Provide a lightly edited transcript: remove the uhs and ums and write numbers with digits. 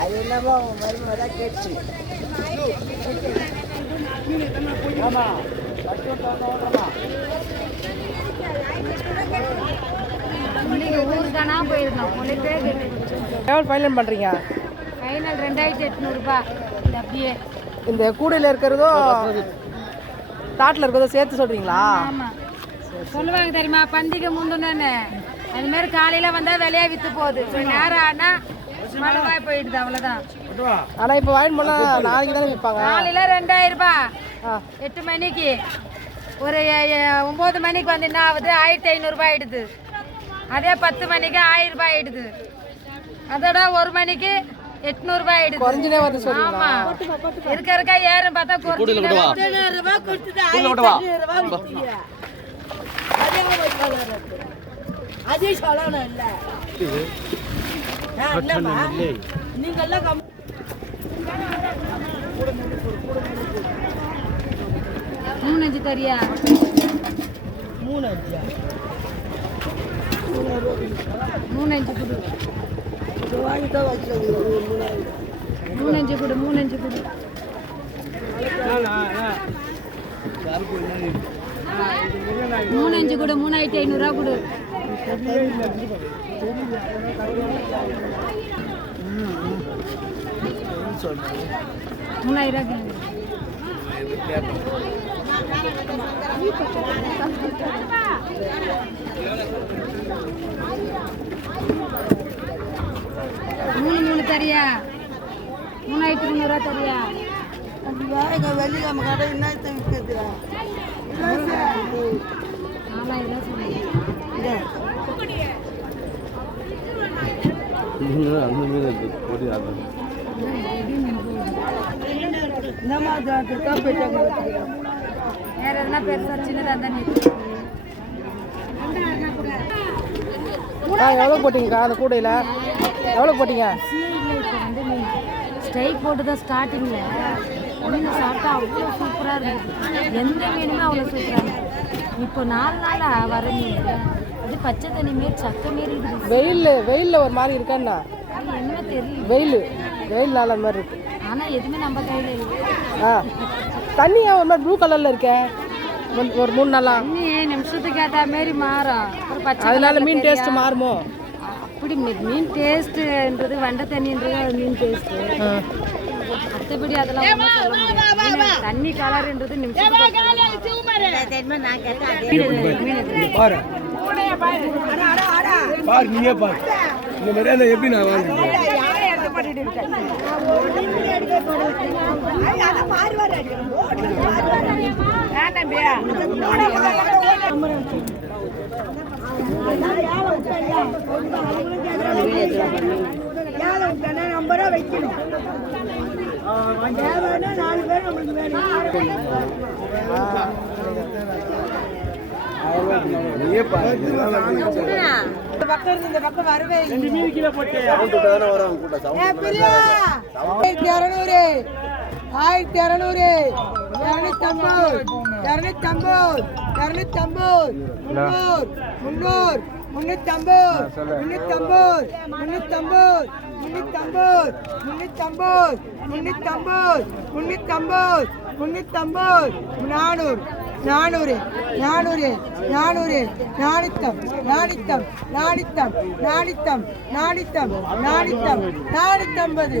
அது என்னமோ மருமதான் கேட்டு ஊருக்கானா போயிருக்கோம். எவ்வளோ ஃபைனல் பண்ணுறீங்க? ஃபைனல் 2800 அப்படியே. இந்த கூடையில் இருக்கிறதோ தாட்டில் இருக்கிறதோ சேர்த்து சொல்கிறீங்களா? ஆமாம், சொல்லுவாங்க தெரியுமா, பண்டிகை முந்துனே அது மாதிரி காலையில் வந்தால் விலையா விற்று போகுது, நேரம் ஆனால் மழவாய் போயிடுது, அவ்வளோதான். ஆனால் இப்போ வாங்கிட்டு போனால் நாளைக்கு தானே விற்பாங்க. காலையில் 2000 ரூபாய், 8 மணிக்கு ஒரு 9 மணிக்கு வந்து என்ன ஆகுது, 1500 ரூபாய் ஆயிடுது. அதே 10 மணிக்கு 1000 ரூபாய் ஆயிடுது. அதோட 1 மணிக்கு 800 ரூபாய் ஆயிடுது. குறைஞ்சினே வந்து சொல்லுங்க. ஆமா, இருக்க ஏறும் பார்த்தா குறைஞ்சினே அதே சொல்லணும் இல்லை நீங்கெல்லாம் 3 தரியா 3 கொடு, வாங்கிதான் வச்சுருங்க. 3 கொடு, 3 கொடு. 3 கொடு, 3500 ரூபா கொடு. 3000 ரூபா. மூணு தரியா 3300 ரூபா தரியா? வெள்ளிக்கிழமை கடை என்ன விற்கிறதுல 4000 வேற எதுனா பெருசா சின்னதா தான் எவ்வளோ போட்டிங்கக்கா அந்த கூடையில்? எவ்வளோ போட்டீங்க? இப்போ வந்து ஸ்ட்ரைக் போட்டு தான் ஸ்டார்டிங்கில் மீன் சாப்பிட்டா அவ்வளோ சூப்பராக இருந்தது. எந்த மீனுமே அவ்வளோ சூப்பராக இருந்தது. இப்போ 4 நாளாக வர மீன் அது பச்சை தண்ணி மாரி சக்கை மாரி இருக்குது. வெயிலில் ஒரு மாதிரி இருக்கேன்னா என்னமே தெரியல. வெயில் நாள் அந்த மாதிரி இருக்கு. ஆனால் எதுவுமே நம்ம கையில் இல்லை. தண்ணியா ஒரு மாதிரி ப்ளூ கலரில் இருக்கேன். ஒரு 3 நாளா தண்ணி நிமிஷத்துக்கு ஏற்ற மாரி மாறும். ஒரு பச்சை அதனால மீன் டேஸ்ட் மாறுமோ? அப்படி மீன் டேஸ்ட்டுன்றது வண்டை தண்ணின்றது அது மீன் டேஸ்ட்டு. மற்றபடி அதெல்லாம் ஒன்றும் சொல்ல முடியாது. தண்ணி கலருன்றது நிமிஷத்துக்கு பாரு, நீயே பாரு. இந்த மாதிரி எப்படி நான் வாங்குறேன்? நம்பரா வைக்கணும். 4 பேர் நம்மளுக்கு வேணும். நீயே பாரு. இந்த பக்கம் வரவே இல்லை. 2 கிலோ போட்டு தானே வரும் கூட்டம். 1200 1200 250 250 250 300 300 350 350 350 350 350 350 350 350 400 400 400 400 நாணித்தம் நாணித்தம் நாணித்தம் நாணித்தம் நாணித்தம் நாணித்தம் 450